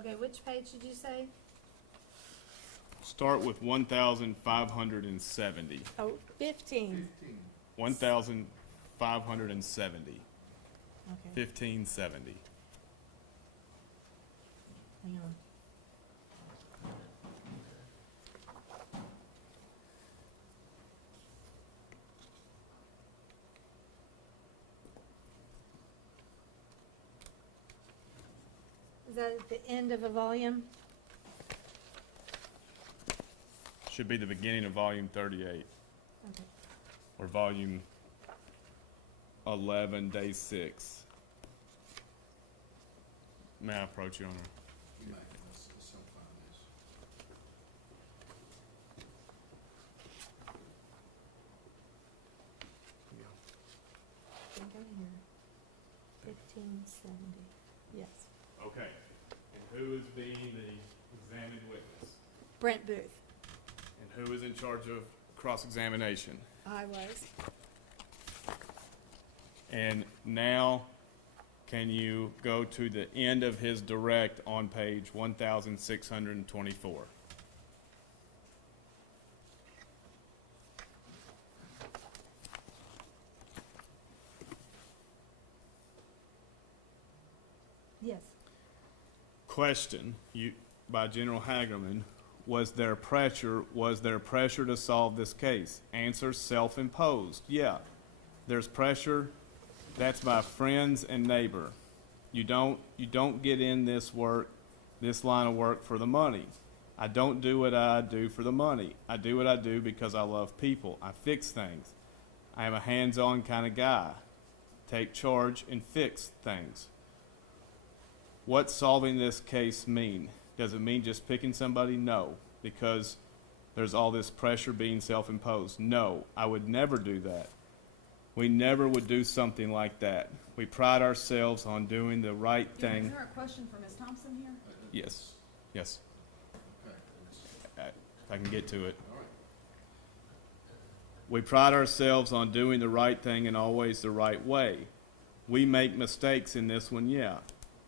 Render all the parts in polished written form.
Okay, which page did you say? Start with 1,570. Oh, 15. 1,570. Okay, 1570. hang on. Is that at the end of a volume? Should be the beginning of volume 38, Okay. or volume 11, day 6. May I approach you, Honor? You may, let's help find this. I think I'm here. 1570, yes. Okay. And who is being the examined witness? Brent Booth. And who is in charge of cross-examination? I was. And now, can you go to the end of his direct on page 1,624? Yes. Question by General Hagerman: was there pressure to solve this case? Answer: self-imposed. Yeah, there's pressure. That's by friends and neighbor. You don't get in this line of work for the money. I don't do what I do for the money. I do what I do because I love people. I fix things. I am a hands-on kind of guy. Take charge and fix things. What's solving this case mean? Does it mean just picking somebody? No, because there's all this pressure being self-imposed. No, I would never do that. We never would do something like that. We pride ourselves on doing the right Is thing. there a question for Ms. Thompson here? Yes, yes, Okay, if I can get to it. all right. We pride ourselves on doing the right thing and always the right way. We make mistakes in this one, yeah.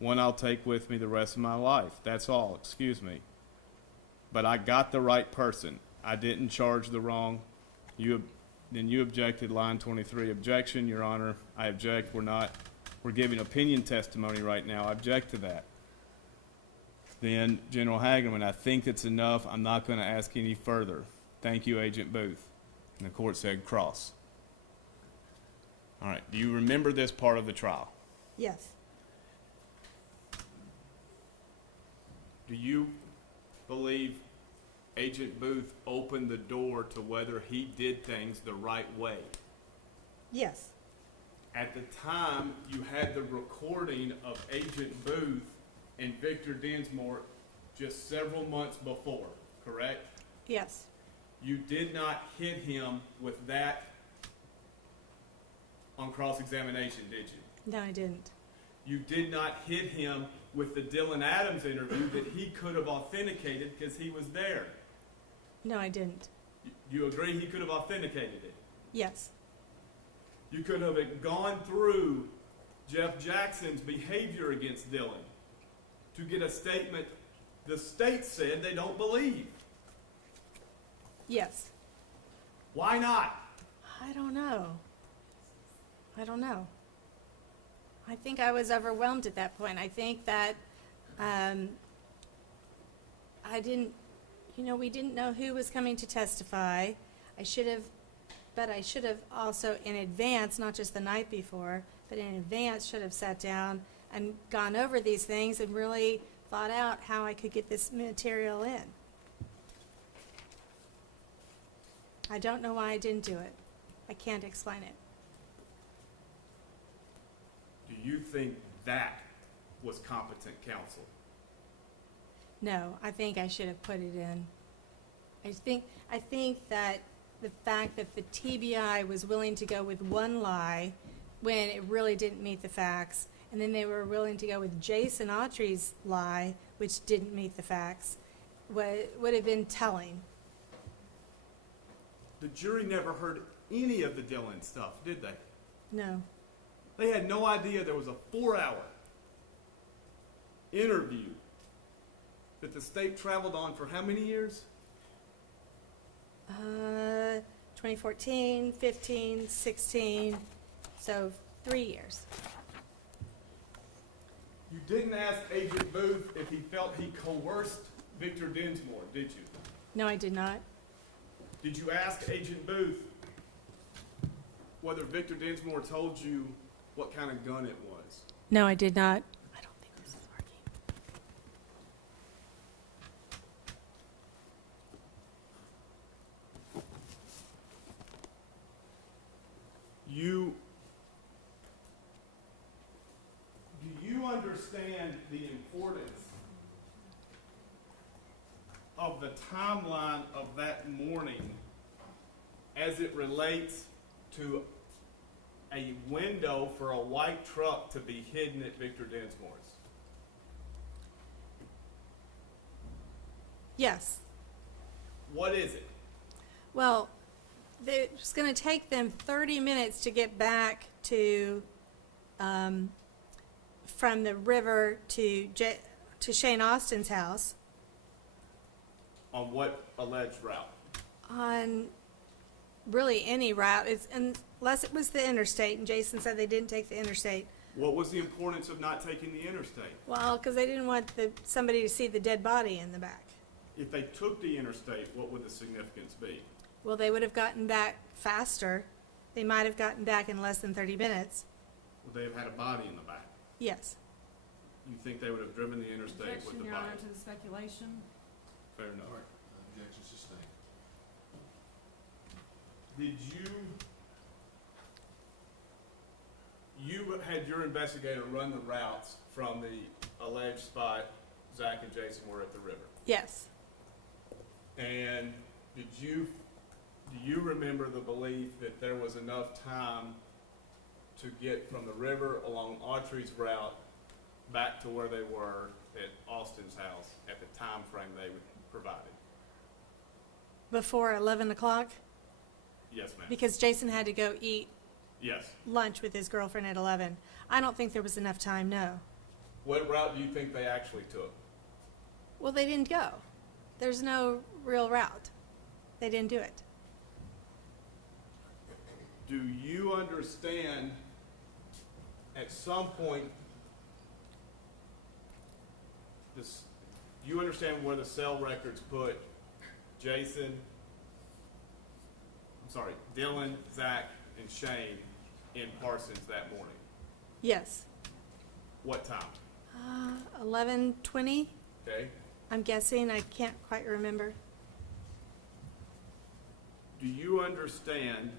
One I'll take with me the rest of my life. That's all, excuse me. But I got the right person. I didn't charge the wrong. Then you objected, line 23. Objection, Your Honor. I object. We're giving opinion testimony right now. I object to that. Then General Hagerman, I think it's enough. I'm not going to ask any further. Thank you, Agent Booth. And the court said cross. All right. Do you remember this part of the trial? Yes. Do you believe Agent Booth opened the door to whether he did things the right way? Yes. At the time, you had the recording of Agent Booth and Victor Densmore just several months before, correct? Yes. You did not hit him with that on cross-examination, did you? No, I didn't. You did not hit him with the Dylan Adams interview that he could have authenticated because he was there. No, I didn't. You agree he could have authenticated it? Yes. You could have gone through Jeff Jackson's behavior against Dylan to get a statement the state said they don't believe. Yes. Why not? I don't know. I think I was overwhelmed at that point. I think that we didn't know who was coming to testify. I should have also in advance, not just the night before, but in advance should have sat down and gone over these things and really thought out how I could get this material in. I don't know why I didn't do it. I can't explain it. Do you think that was competent counsel? No, I think I should have put it in. I think that the fact that the TBI was willing to go with one lie when it really didn't meet the facts, and then they were willing to go with Jason Autry's lie, which didn't meet the facts, would have been telling. The jury never heard any of the Dylan stuff, did they? No. They had no idea there was a 4-hour interview that the state traveled on for how many years? 2014, 15, 16, so 3 years. You didn't ask Agent Booth if he felt he coerced Victor Dinsmore, did you? No, I did not. Did you ask Agent Booth whether Victor Dinsmore told you what kind of gun it was? No, I did not. I don't think this is working. Do you understand the importance of the timeline of that morning as it relates to a window for a white truck to be hidden at Victor Dinsmore's? Yes. What is it? Well, it's going to take them 30 minutes to get back to, from the river to Shane Austin's house On what alleged route? on really any route, unless it was the interstate, and Jason said they didn't take the interstate. What was the importance of not taking the interstate? Well, because they didn't want somebody to see the dead body in the back. If they took the interstate, what would the significance be? Well, they would have gotten back faster. They might have gotten back in less than 30 minutes. Would they have had a body in the back? Yes. You think they would have driven the interstate with Objection, the Your body? Honor, to the speculation. Fair enough. All right, objection sustained. Did you had your investigator run the routes from the alleged spot Zach and Jason were at the river? Yes. And do you remember the belief that there was enough time to get from the river along Autry's route back to where they were at Austin's house at the time frame they provided? Before 11 o'clock? Yes, ma'am. Because Jason had to go eat Yes. lunch with his girlfriend at 11. I don't think there was enough time, no. What route do you think they actually took? Well, they didn't go. There's no real route. They didn't do it. Do you understand at some point this, do you understand where the cell records put Dylan, Zach, and Shane in Parsons that morning? Yes. What time? 11:20, Okay. I'm guessing. I can't quite remember. Do you understand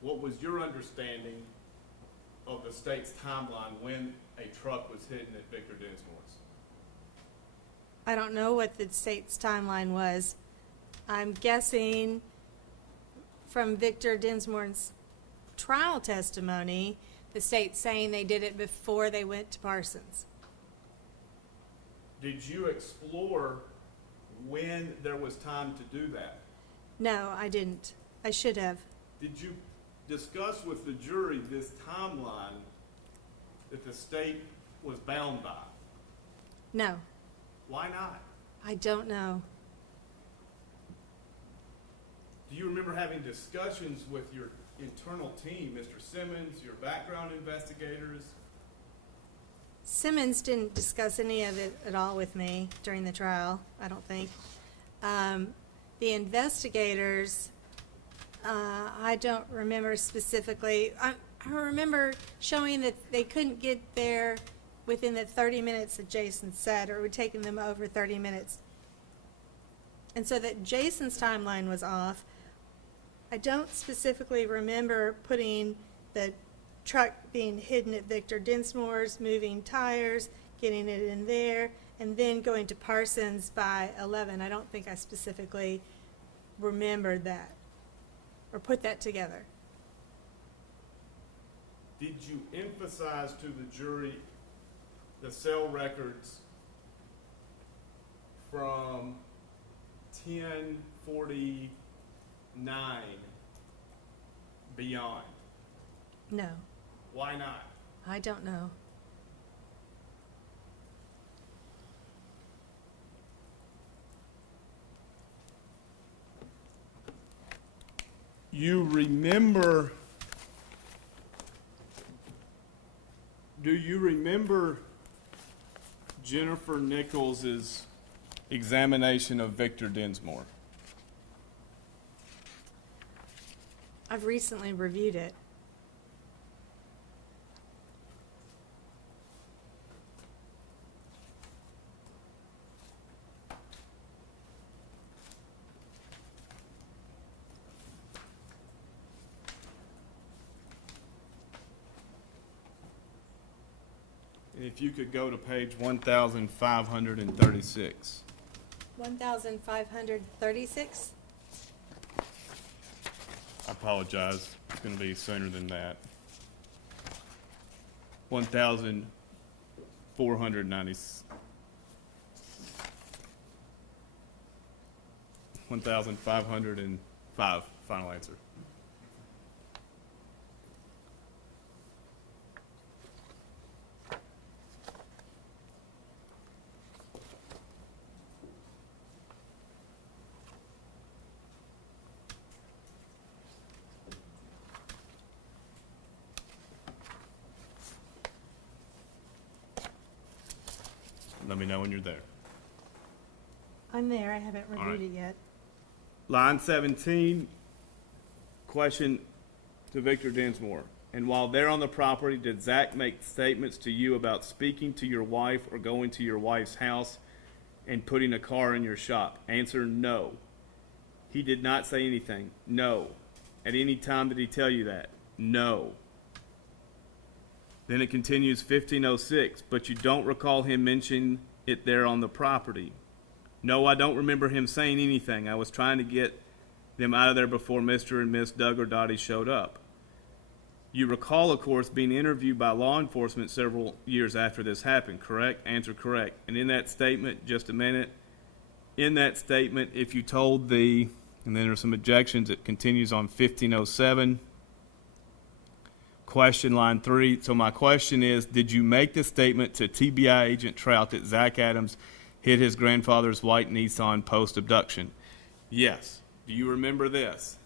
what was your understanding of the state's timeline when a truck was hidden at Victor Dinsmore's? I don't know what the state's timeline was. I'm guessing from Victor Dinsmore's trial testimony, the state's saying they did it before they went to Parsons. Did you explore when there was time to do that? No, I didn't. I should have. Did you discuss with the jury this timeline that the state was bound by? No, Why not? I don't know. Do you remember having discussions with your internal team, Mr. Simmons, your background investigators? Simmons didn't discuss any of it at all with me during the trial, I don't think. The investigators, I don't remember specifically. I remember showing that they couldn't get there within the 30 minutes that Jason said, or it would take them over 30 minutes. And so that Jason's timeline was off. I don't specifically remember putting the truck being hidden at Victor Dinsmore's, moving tires, getting it in there, and then going to Parsons by 11. I don't think I specifically remembered that or put that together. Did you emphasize to the jury the cell records from 10:49 beyond? No, Why not? I don't know. you remember, Jennifer Nichols's examination of Victor Dinsmore? I've recently reviewed it. And if you could go to page 1536. 1,536? I apologize. It's going to be sooner than that. 1,490. 1,505. Final answer. Let me know when you're there. I'm there, I haven't All reviewed right. it yet. Line 17, question to Victor Dinsmore. And while there on the property, did Zach make statements to you about speaking to your wife or going to your wife's house and putting a car in your shop? Answer, no. He did not say anything. No. At any time did he tell you that? No. Then it continues 1506, but you don't recall him mentioning it there on the property. No, I don't remember him saying anything. I was trying to get them out of there before Mr. and Miss Doug or Dottie showed up. You recall, of course, being interviewed by law enforcement several years after this happened, correct? Answer, correct. And in that statement, just a minute, in that statement, if you told the, and then there's some objections, it continues on 1507. Question line 3. So my question is, did you make the statement to TBI agent Trout that Zach Adams hit his grandfather's white Nissan post-abduction? Yes. Do you remember this?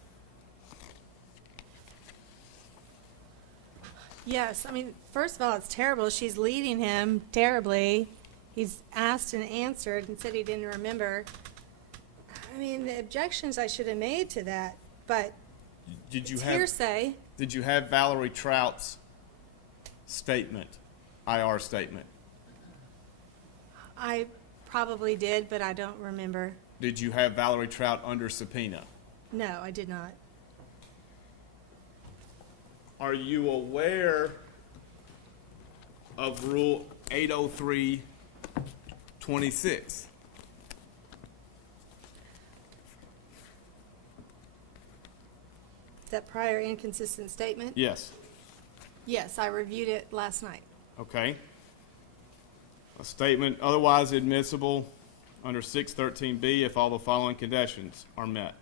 Yes, I mean, first of all, it's terrible. She's leading him terribly. He's asked and answered and said he didn't remember. I mean, the objections I should have made to that, but Did you it's have hearsay. Did you have Valerie Trout's statement, IR statement? I probably did, but I don't remember. Did you have Valerie Trout under subpoena? No, I did not. Are you aware of Rule 803-26? That prior inconsistent statement? Yes. Yes, I reviewed it last night. Okay. A statement otherwise admissible under 613B if all the following conditions are met.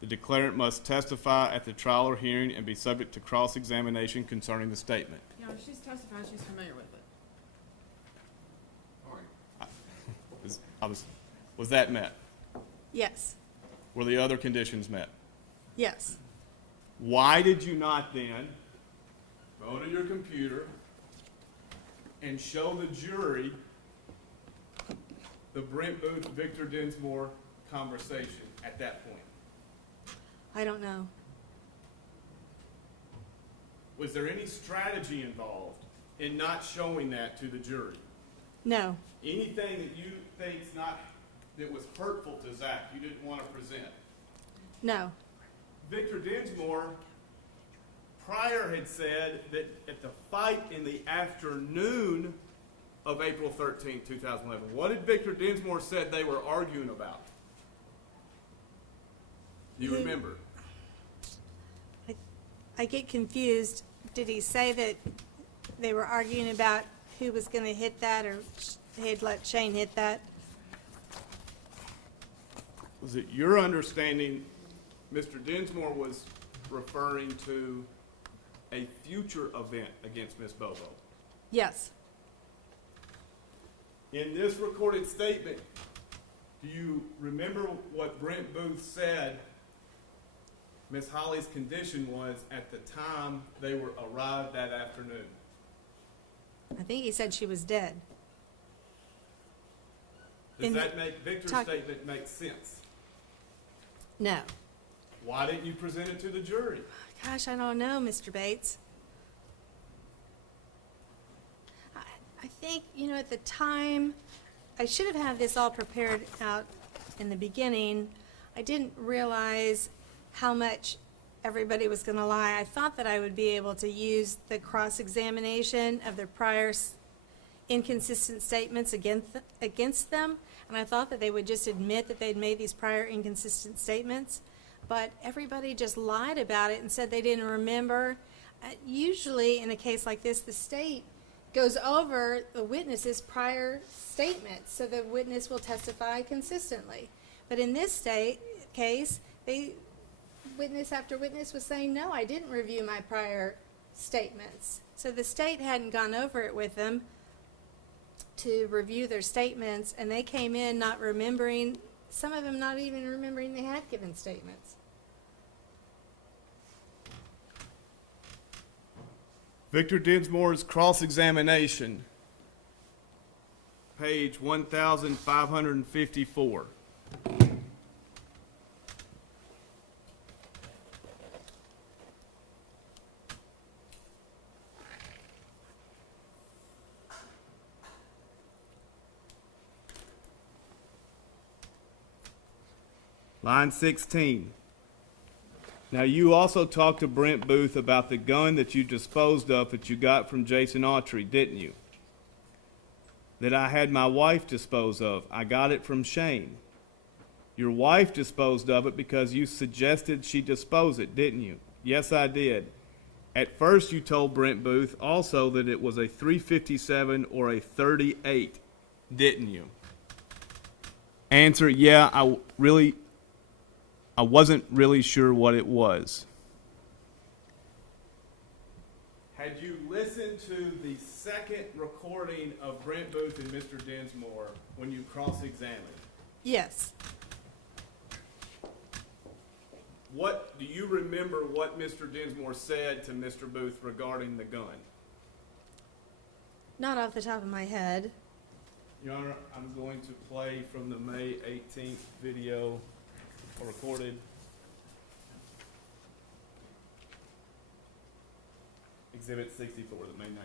The declarant must testify at the trial or hearing and be subject to cross-examination concerning the statement. Yeah, if she's testifying, she's familiar with it. All right. Was that met? Yes, Were the other conditions met? yes. Why did you not then go to your computer and show the jury the Brent Booth, Victor Dinsmore conversation at that point? I don't know. Was there any strategy involved in not showing that to the jury? No, Anything that you think's not, that was hurtful to Zach, you didn't want to present? no. Victor Dinsmore prior had said that at the fight in the afternoon of April 13, 2011, what did Victor Dinsmore said they were arguing about? You He- remember? I get confused. Did he say that they were arguing about who was going to hit that, or he'd let Shane hit that? Was it your understanding Mr. Dinsmore was referring to a future event against Miss Bobo? Yes. In this recorded statement, do you remember what Brent Booth said Miss Holly's condition was at the time they were arrived that afternoon. I think he said she was dead. Does In that make Victor's talk- statement make sense? No. Why didn't you present it to the jury? Gosh, I don't know, Mr. Bates. I think, at the time, I should have had this all prepared out in the beginning. I didn't realize how much everybody was going to lie. I thought that I would be able to use the cross-examination of their prior inconsistent statements against them, and I thought that they would just admit that they'd made these prior inconsistent statements, but everybody just lied about it and said they didn't remember. Usually, in a case like this, the state goes over the witness's prior statements, so the witness will testify consistently. But in this case, witness after witness was saying, no, I didn't review my prior statements. So the state hadn't gone over it with them to review their statements, and they came in not remembering, some of them not even remembering they had given statements. Victor Dinsmore's cross-examination, page 1554. Line 16. Now, you also talked to Brent Booth about the gun that you disposed of that you got from Jason Autry, didn't you? That I had my wife dispose of. I got it from Shane. Your wife disposed of it because you suggested she dispose it, didn't you? Yes, I did. At first, you told Brent Booth also that it was a .357 or a .38, didn't you? Answer, yeah, I wasn't really sure what it was. Had you listened to the second recording of Brent Booth and Mr. Dinsmore when you cross-examined? Yes. Do you remember what Mr. Dinsmore said to Mr. Booth regarding the gun? Not off the top of my head. Your Honor, I'm going to play from the May 18th video recorded. Exhibit 64, the May 19th.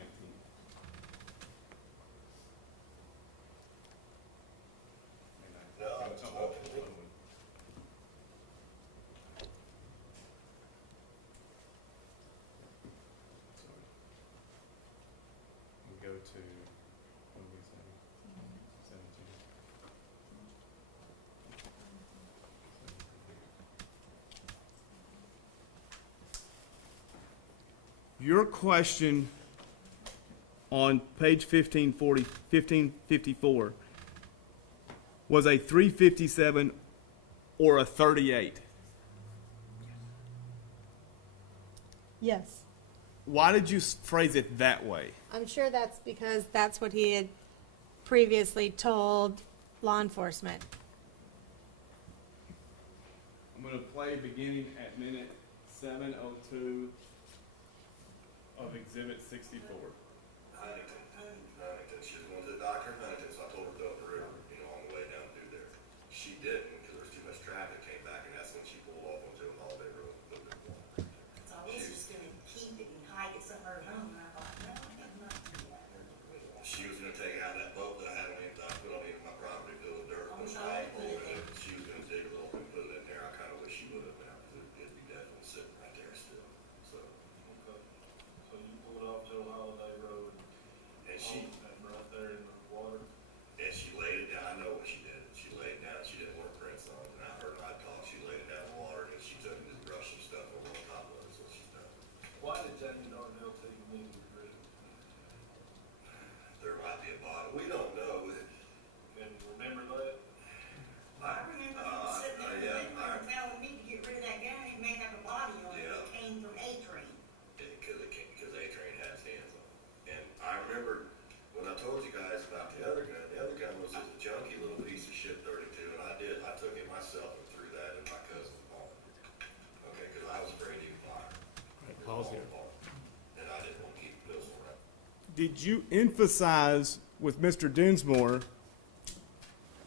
Go to, what did we say? 17. Your question on page 1554 was a .357 or a .38. Yes. Why did you phrase it that way? I'm sure that's because that's what he had previously told law enforcement. I'm going to play beginning at minute 7:02 of Exhibit 64. Huntington. She was going to the doctor in Huntington, so I told her to go up the river, on the way down through there. She didn't because there was too much traffic, came back, and that's when she pulled off onto a holiday road. So I was just gonna keep it and hide it somewhere at home, and I thought, no, I have not to do that. She was gonna take out that boat that I had on the inside, put on my property, fill with dirt, I'm put sorry, a hole in but- it. She was gonna dig a little and put it in there. I kinda wish she would have, but it'd be definitely sitting right there still, so. Okay, so you pulled off to Holiday Road, And she, and right there in the water. and she laid it down, I know what she did. She laid it down, she didn't wear prints on it, and I heard my talk, she laid it down in the water, and she took and just brushed some stuff over on top of it, so she's done. Why did Jamie Darnell take the meeting with Rick? There might be a bottle, we don't know. Can you remember that? I remember him sitting there and telling me to get rid of that gun, it may have a body on it, Yeah. it came from A-Train. Because A-Train had his hands on it. And I remember when I told you guys about the other gun was just a junky little piece of shit 32, and I took it myself and threw that in my cousin's barn. Okay, because I did you emphasize with Mr. Dinsmore,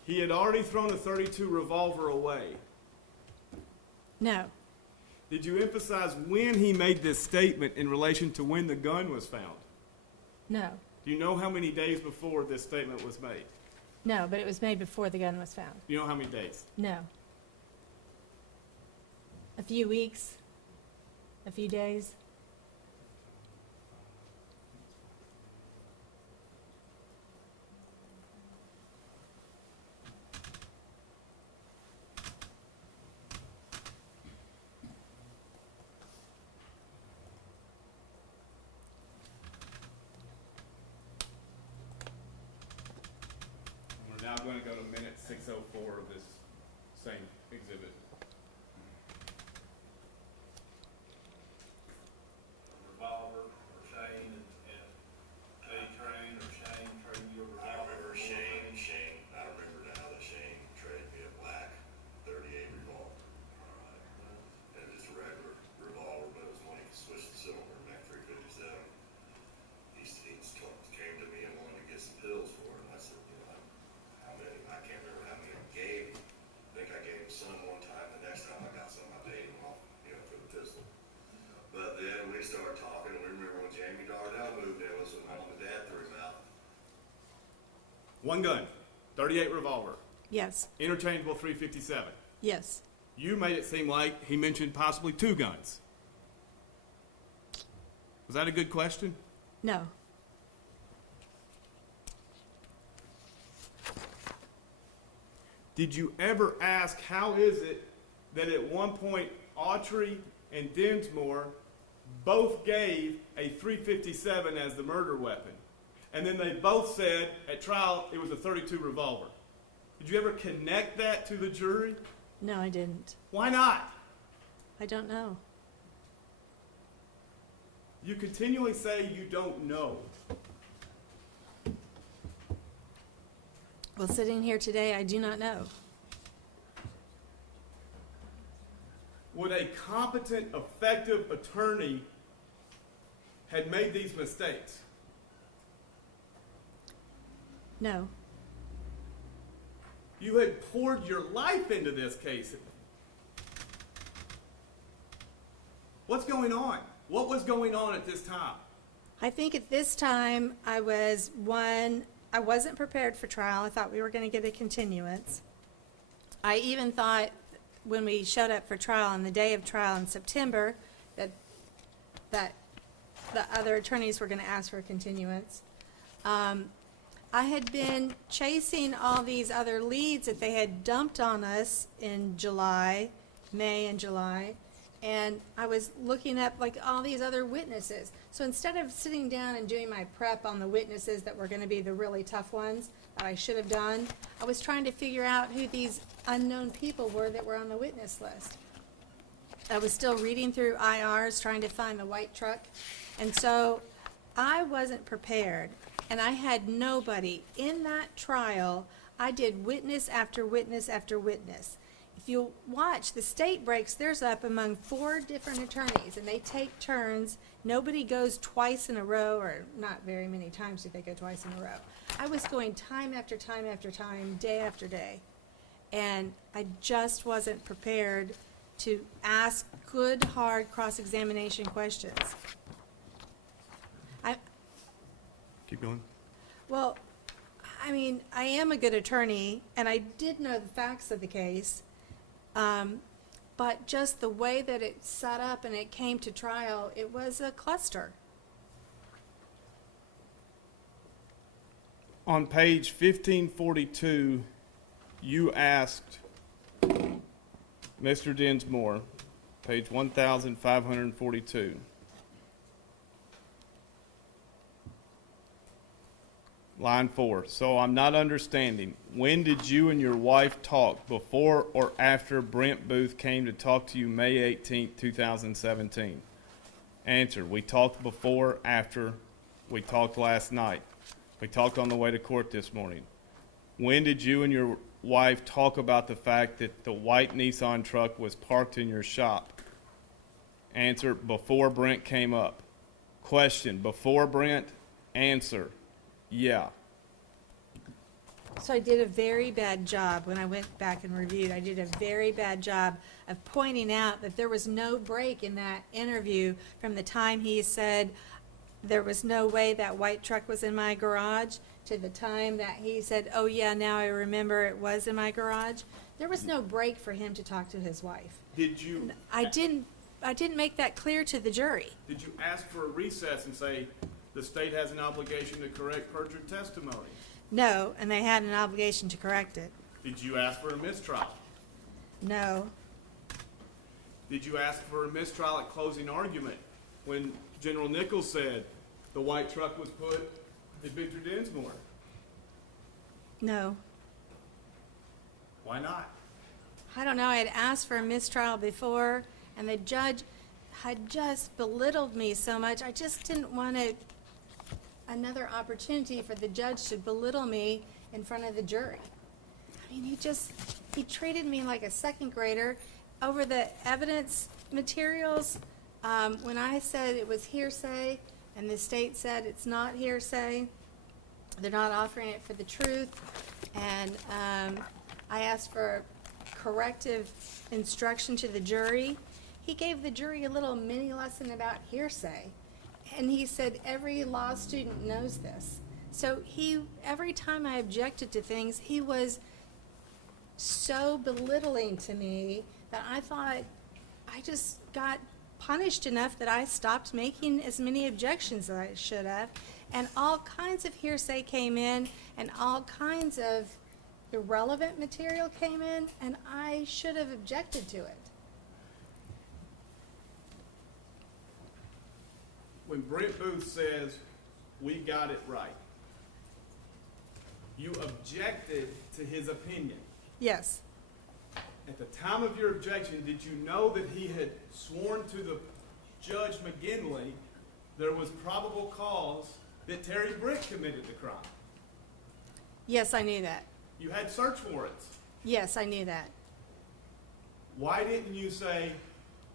he had already thrown a .32 revolver away? No, Did you emphasize when he made this statement in relation to when the gun was found? no, Do you know how many days before this statement was made? no, but it was made before the gun was found. Do you know how many days? No. A few weeks, a few days. We're now going to go to minute 604 of this same exhibit. Revolver, or Shane, and A-Train, or Shane trading you a I revolver. remember Shane, I remember now that Shane traded me a black .38 revolver. Alright. And just a regular revolver, but it was one he could switch the cylinder, Mac 357. Came to me and wanted to get some pills for it, and I said, you know, how many, I can't remember how many I gave him. I think I gave him some one time, the next time I got some, I paid him off, you know, for the pistol. But then we started talking, and we remember when Jamie Darnell moved in, was when mom and dad threw him out. One gun, .38 revolver, Yes, interchangeable .357. yes. You made it seem like he mentioned possibly two guns. Was that a good question? No. Did you ever ask how is it that at one point Autry and Dinsmore both gave a .357 as the murder weapon? And then they both said at trial it was a .32 revolver. Did you ever connect that to the jury? No, I didn't. Why not? I don't know. You continually say you don't know. Well, sitting here today, I do not know. Would a competent, effective attorney had made these mistakes? No. You had poured your life into this case. What's going on? What was going on at this time? I think at this time, I wasn't prepared for trial. I thought we were going to get a continuance. I even thought when we showed up for trial on the day of trial in September that the other attorneys were going to ask for a continuance. I had been chasing all these other leads that they had dumped on us in May and July, and I was looking up like all these other witnesses. So instead of sitting down and doing my prep on the witnesses that were going to be the really tough ones that I should have done, I was trying to figure out who these unknown people were that were on the witness list. I was still reading through IRs, trying to find the white truck, and so I wasn't prepared, and I had nobody. In that trial, I did witness after witness after witness. If you watch, the state breaks theirs up among 4 different attorneys, and they take turns. Nobody goes twice in a row, or not very many times do they go twice in a row. I was going time after time after time, day after day, and I just wasn't prepared to ask good, hard cross-examination questions. Keep going. Well, I mean, I am a good attorney, and I did know the facts of the case, but just the way that it set up and it came to trial, it was a cluster. On page 1542, you asked Mr. Dinsmore, page 1542. Line 4. So I'm not understanding. When did you and your wife talk, before or after Brent Booth came to talk to you May 18, 2017? Answer. We talked before, after. We talked last night. We talked on the way to court this morning. When did you and your wife talk about the fact that the white Nissan truck was parked in your shop? Answer. Before Brent came up. Question. Before Brent? Answer, yeah. So I did a very bad job when I went back and reviewed. I did a very bad job of pointing out that there was no break in that interview from the time he said there was no way that white truck was in my garage to the time that he said, oh yeah, now I remember it was in my garage. There was no break for him to talk to his wife. Did you, I didn't make that clear to the jury. did you ask for a recess and say the state has an obligation to correct perjured testimony? No, and they had an obligation to correct it. Did you ask for a mistrial? No. Did you ask for a mistrial at closing argument when General Nichols said the white truck was put at Victor Densmore? No. Why not? I don't know, I had asked for a mistrial before, and the judge had just belittled me so much. I just didn't want another opportunity for the judge to belittle me in front of the jury. I mean, he treated me like a second grader over the evidence materials. When I said it was hearsay, and the state said it's not hearsay, they're not offering it for the truth, and I asked for corrective instruction to the jury. He gave the jury a little mini lesson about hearsay, and he said every law student knows this. So every time I objected to things, he was so belittling to me that I thought I just got punished enough that I stopped making as many objections as I should have, and all kinds of hearsay came in, and all kinds of irrelevant material came in, and I should have objected to it. When Brent Booth says, we got it right, you objected to his opinion. Yes. At the time of your objection, did you know that he had sworn to the Judge McGinley there was probable cause that Terry Britt committed the crime? Yes, I knew that. You had search warrants. Yes, I knew that. Why didn't you say,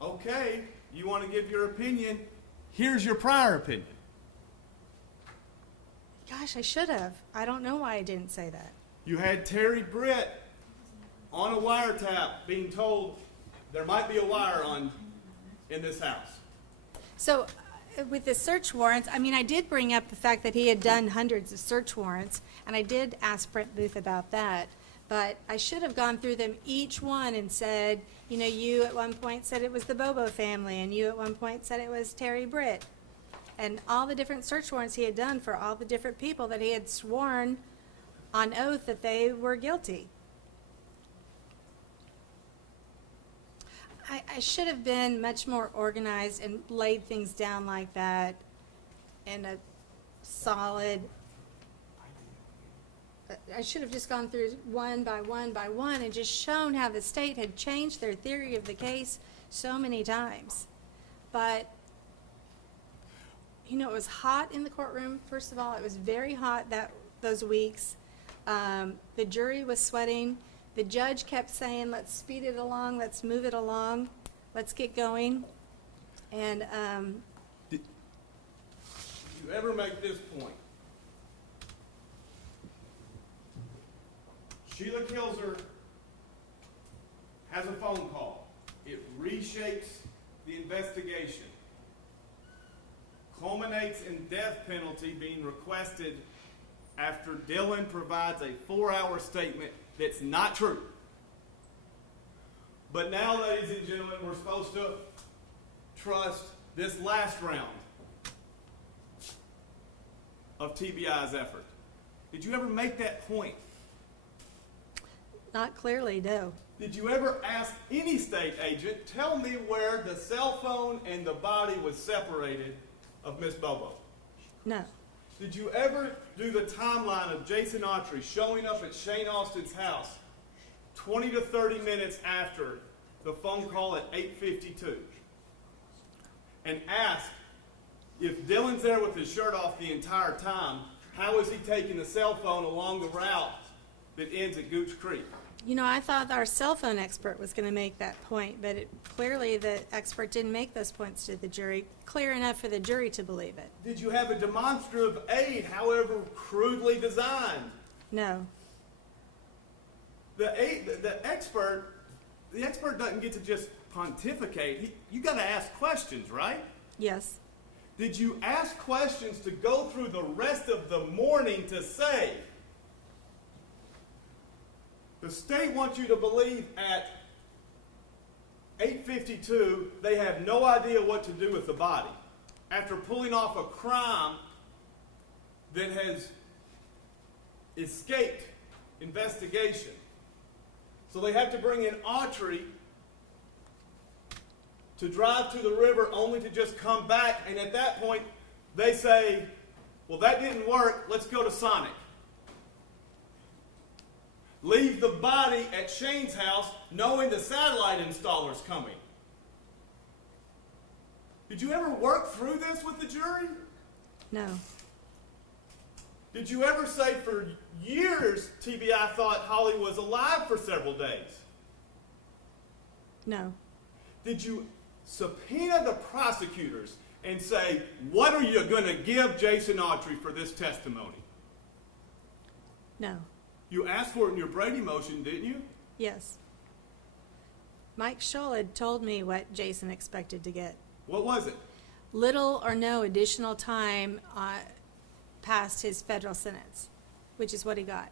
okay, you want to give your opinion, here's your prior opinion? Gosh, I should have. I don't know why I didn't say that. You had Terry Britt on a wiretap being told there might be a wire in this house. So with the search warrants, I mean, I did bring up the fact that he had done hundreds of search warrants, and I did ask Brent Booth about that, but I should have gone through them each one and said, you know, you at one point said it was the Bobo family, and you at one point said it was Terry Britt, and all the different search warrants he had done for all the different people that he had sworn on oath that they were guilty. I should have been much more organized and laid things down like that in a solid, I should have just gone through one by one by one and just shown how the state had changed their theory of the case so many times. But, you know, it was hot in the courtroom. First of all, it was very hot those weeks. The jury was sweating. The judge kept saying, let's speed it along, let's move it along, let's get going. And Did you ever make this point? Sheila Kilzer has a phone call. It reshapes the investigation, culminates in death penalty being requested after Dylan provides a 4-hour statement that's not true. But now, ladies and gentlemen, we're supposed to trust this last round of TBI's effort. Did you ever make that point? not clearly, no. Did you ever ask any state agent, tell me where the cell phone and the body was separated of Miss Bobo? No. Did you ever do the timeline of Jason Autry showing up at Shane Austin's house 20 to 30 minutes after the phone call at 8:52 and ask if Dylan's there with his shirt off the entire time, how is he taking the cell phone along the route that ends at Gooch Creek? You know, I thought our cell phone expert was going to make that point, but clearly the expert didn't make those points to the jury, clear enough for the jury to believe it. Did you have a demonstrative aid, however crudely designed? No. The expert doesn't get to just pontificate. You got to ask questions, right? Yes. Did you ask questions to go through the rest of the morning to say, the state wants you to believe at 8:52 they have no idea what to do with the body after pulling off a crime that has escaped investigation. So they have to bring in Autry to drive to the river only to just come back, and at that point they say, well, that didn't work, let's go to Sonic. Leave the body at Shane's house knowing the satellite installer's coming. Did you ever work through this with the jury? No. Did you ever say for years TBI thought Holly was alive for several days? No. Did you subpoena the prosecutors and say, what are you going to give Jason Autry for this testimony? No. You asked for it in your Brady motion, didn't you? Yes. Mike Scholl had told me what Jason expected to get. What was it? Little or no additional time past his federal sentence, which is what he got.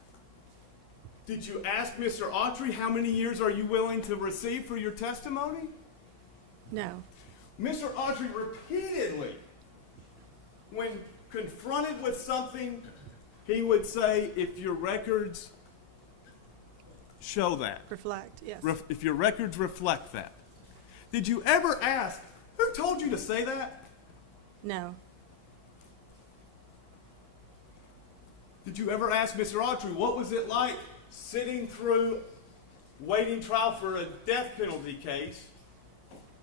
Did you ask Mr. Autry how many years are you willing to receive for your testimony? No. Mr. Autry repeatedly, when confronted with something, he would say, if your records show that. Reflect, yes. If your records reflect that. Did you ever ask, who told you to say that? No. Did you ever ask Mr. Autry, what was it like sitting through waiting trial for a death penalty case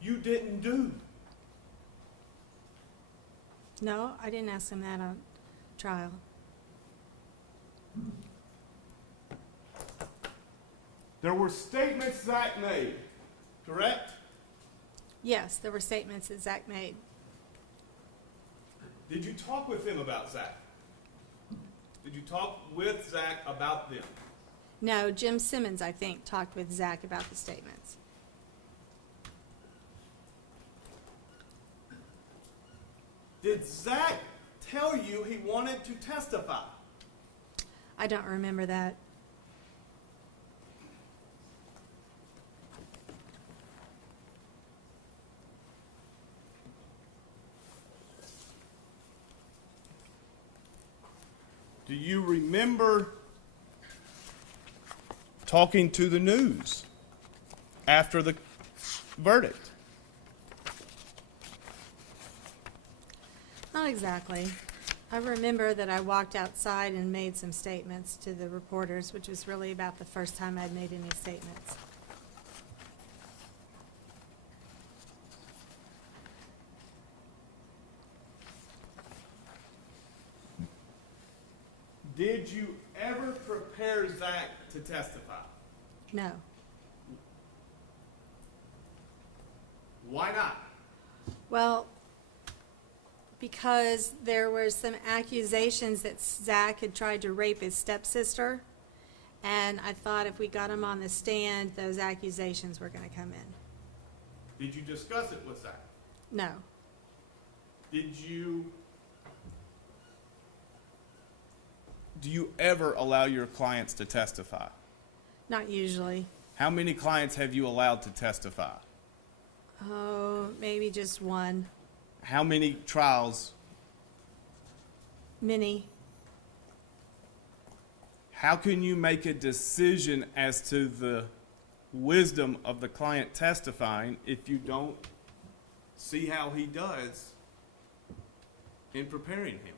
you didn't do? No, I didn't ask him that on trial. There were statements Zach made, correct? Yes, there were statements that Zach made. Did you talk with him about Zach? Did you talk with Zach about them? No, Jim Simmons, I think, talked with Zach about the statements. Did Zach tell you he wanted to testify? I don't remember that. Do you remember talking to the news after the verdict? Not exactly. I remember that I walked outside and made some statements to the reporters, which was really about the first time I'd made any statements. Did you ever prepare Zach to testify? No. Why not? Well, because there were some accusations that Zach had tried to rape his stepsister, and I thought if we got him on the stand, those accusations were going to come in. Did you discuss it with Zach? No. Do you ever allow your clients to testify? Not usually. How many clients have you allowed to testify? Oh, maybe just one. How many trials? Many. How can you make a decision as to the wisdom of the client testifying if you don't see how he does in preparing him?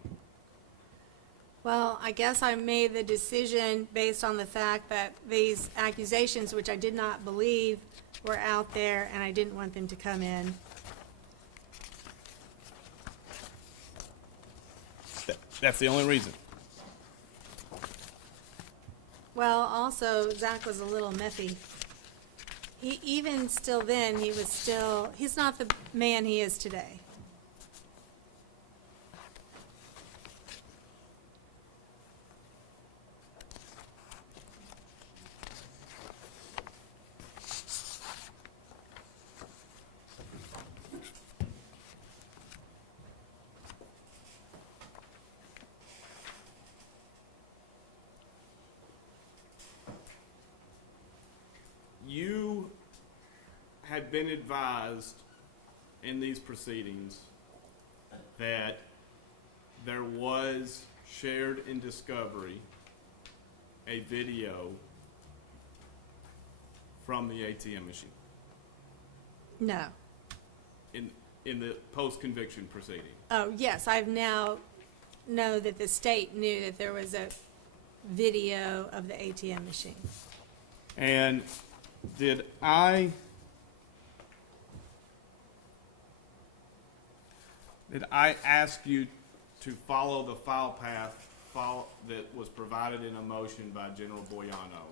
Well, I guess I made the decision based on the fact that these accusations, which I did not believe, were out there, and I didn't want them to come in. That's the only reason. Well, also, Zach was a little methy. He, even still then, he's not the man he is today. You had been advised in these proceedings that there was shared in discovery a video from the ATM machine No. in the post-conviction proceeding. Oh, yes, I've now know that the state knew that there was a video of the ATM machine. And did I ask you to follow the file path that was provided in a motion by General Boyano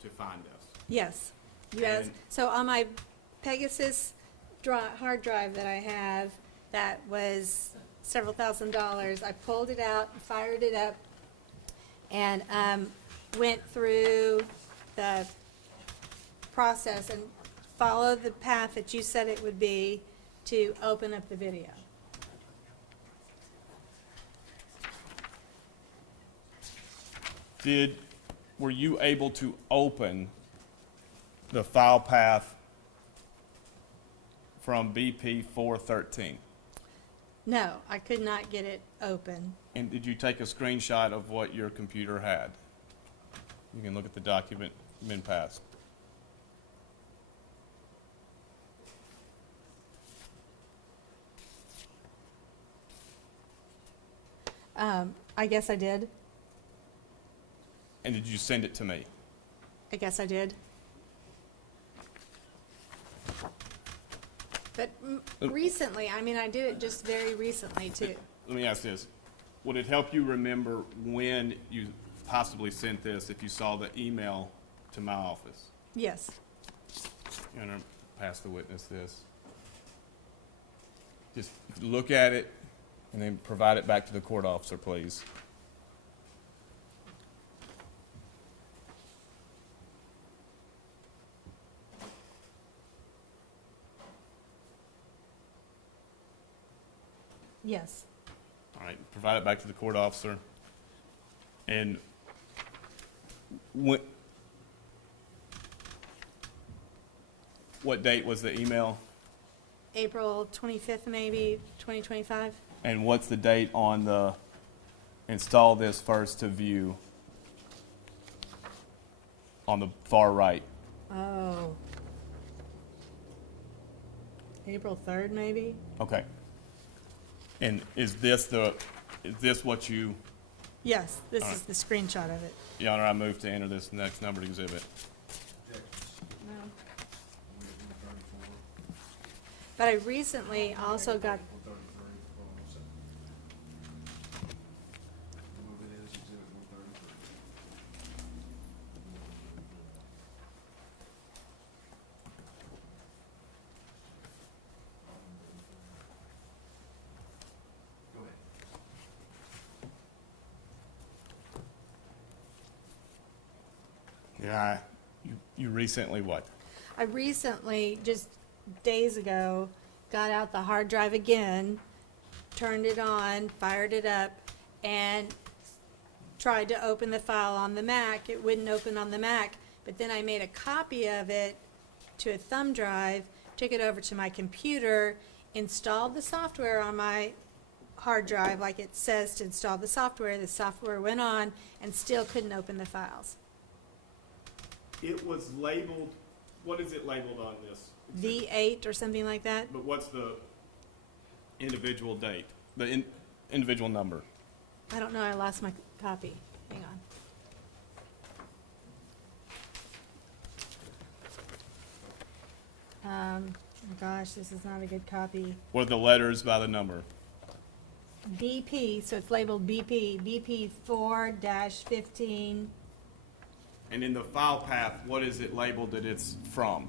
to find us? Yes. You asked, so on my Pegasus hard drive that I have, that was several $1,000s, I pulled it out, fired it up, and went through the process and followed the path that you said it would be to open up the video. Were you able to open the file path from BP 413? No, I could not get it open. And did you take a screenshot of what your computer had? You can look at the document been passed. I guess I did. And did you send it to me? I guess I did. But recently, I mean, I did it just very recently, too. Let me ask this. Would it help you remember when you possibly sent this if you saw the email to my office? Yes. You're going to pass the witness this. Just look at it and then provide it back to the court officer, please. Yes. All right, provide it back to the court officer. And what date was the email? April 25th, maybe, 2025. And what's the date on the install this first to view on the far right? Oh. April 3rd, maybe? Okay. And is this what you, Yes, this All is the screenshot of it. Your Honor, I move to enter this next numbered exhibit. Objections? But I recently also got, 133, hold on a second. Move it as exhibit 133. Go ahead. Yeah, you recently what? I recently, just days ago, got out the hard drive again, turned it on, fired it up, and tried to open the file on the Mac. It wouldn't open on the Mac, but then I made a copy of it to a thumb drive, took it over to my computer, installed the software on my hard drive like it says to install the software. The software went on and still couldn't open the files. It was labeled, what is it labeled on this? V8 or something like that. But what's the individual date, the individual number? I don't know, I lost my copy. Hang on. Oh gosh, this is not a good copy. What are the letters by the number? BP, so it's labeled BP, BP 4-15 And in the file path, what is it labeled that it's from?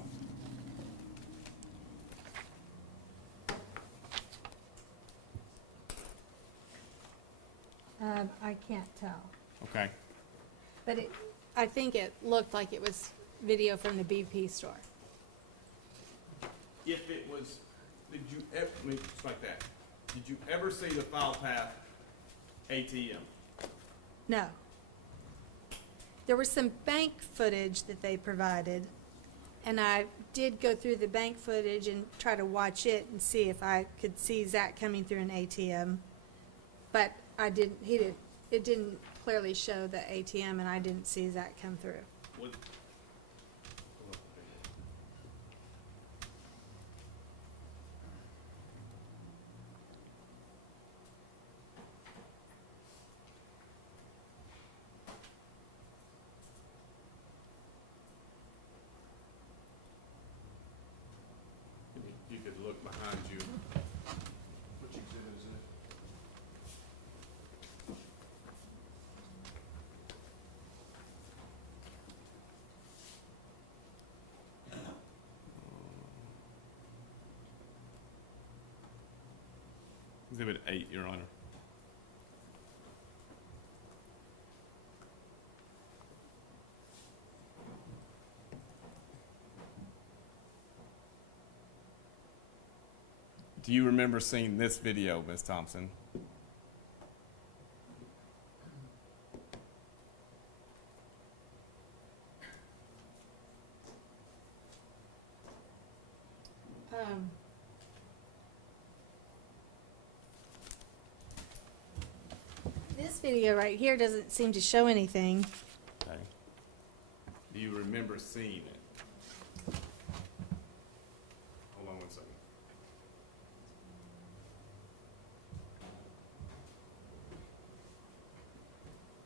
I can't tell. Okay. But I think it looked like it was video from the BP store. If it was, did you ever, let me strike that. Did you ever see the file path ATM? No. There was some bank footage that they provided, and I did go through the bank footage and try to watch it and see if I could see Zach coming through an ATM. But it didn't clearly show the ATM, and I didn't see Zach come through. Was- You could look behind you. Which exhibit is it? Exhibit 8, Your Honor. Do you remember seeing this video, Ms. Thompson? This video right here doesn't seem to show anything. Okay. Do you remember seeing it? Hold on one second.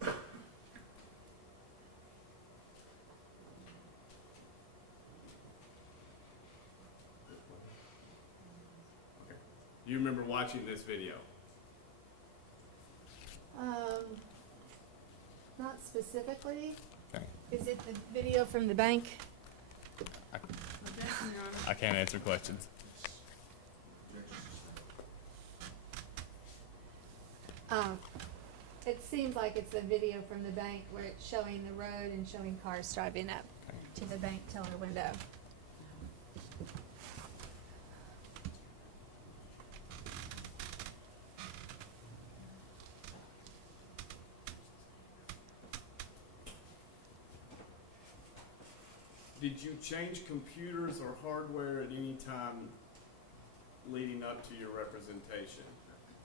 Okay. Do you remember watching this video? Not specifically. Okay. Is it the video from the bank? Objection, Your Honor. I can't answer questions. It seems like it's the video from the bank where it's showing the road and showing cars driving up to the bank teller window. Did you change computers or hardware at any time leading up to your representation?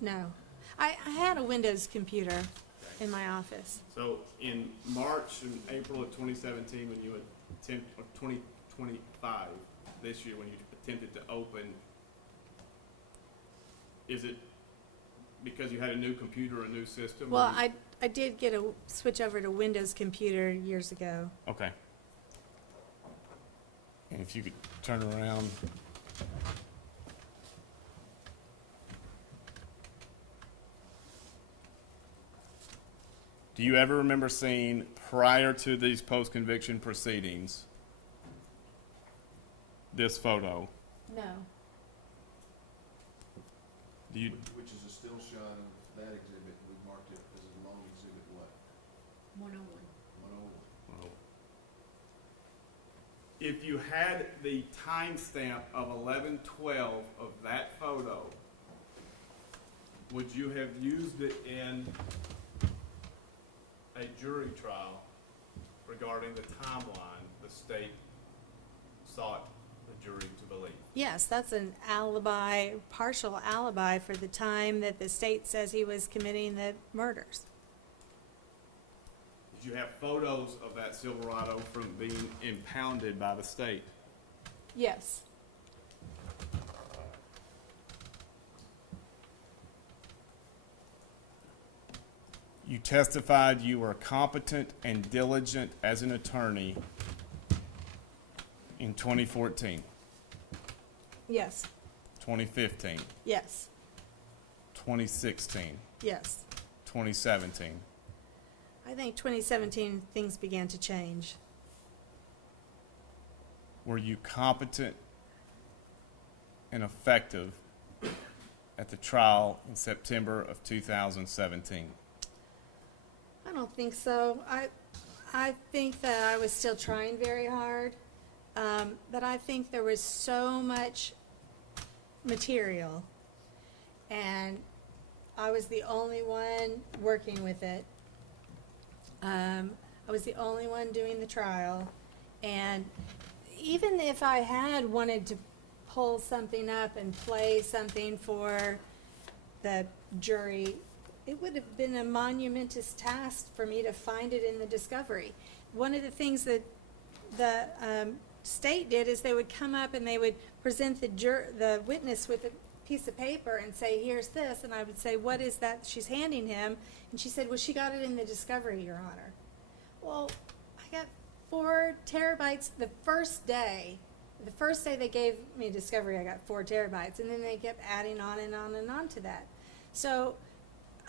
No. I had a Windows computer in my office. So in March and April of 2017, when you attempt, or 2025, this year, when you attempted to open, is it because you had a new computer, a new system? Well, I did get a switch over to Windows computer years ago. Okay. And if you could turn around. Do you ever remember seeing, prior to these post-conviction proceedings, this photo? No. Do you, Which is a still shot of that exhibit, we marked it as a long exhibit what? 101. 101. if you had the timestamp of 11/12 of that photo, would you have used it in a jury trial regarding the timeline the state sought the jury to believe? Yes, that's an alibi, partial alibi for the time that the state says he was committing the murders. Did you have photos of that Silverado from being impounded by the state? Yes. You testified you were competent and diligent as an attorney in 2014, Yes. 2015, Yes. 2016, Yes. 2017. I think 2017, things began to change. Were you competent and effective at the trial in September of 2017? I don't think so. I think that I was still trying very hard, but I think there was so much material, and I was the only one working with it. I was the only one doing the trial, and even if I had wanted to pull something up and play something for the jury, it would have been a monumentous task for me to find it in the discovery. One of the things that the state did is they would come up and they would present the witness with a piece of paper and say, here's this, and I would say, what is that she's handing him? And she said, well, she got it in the discovery, Your Honor. Well, I got 4 terabytes the first day. The first day they gave me discovery, I got 4 terabytes, and then they kept adding on and on and on to that. So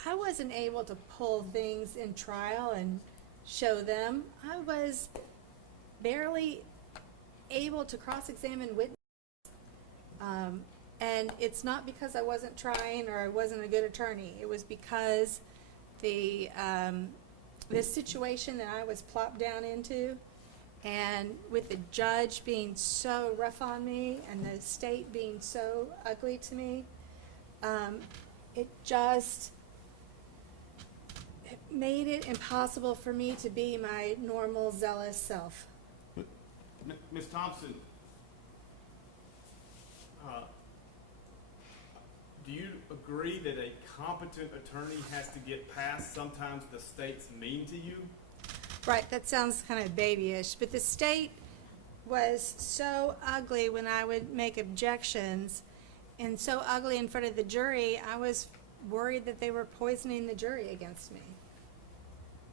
I wasn't able to pull things in trial and show them. I was barely able to cross-examine witnesses. And it's not because I wasn't trying or I wasn't a good attorney. It was because the situation that I was plopped down into, and with the judge being so rough on me and the state being so ugly to me, it made it impossible for me to be my normal zealous self. Ms. Thompson, do you agree that a competent attorney has to get past sometimes the state's mean to you? Right, that sounds kind of babyish, but the state was so ugly when I would make objections, and so ugly in front of the jury, I was worried that they were poisoning the jury against me.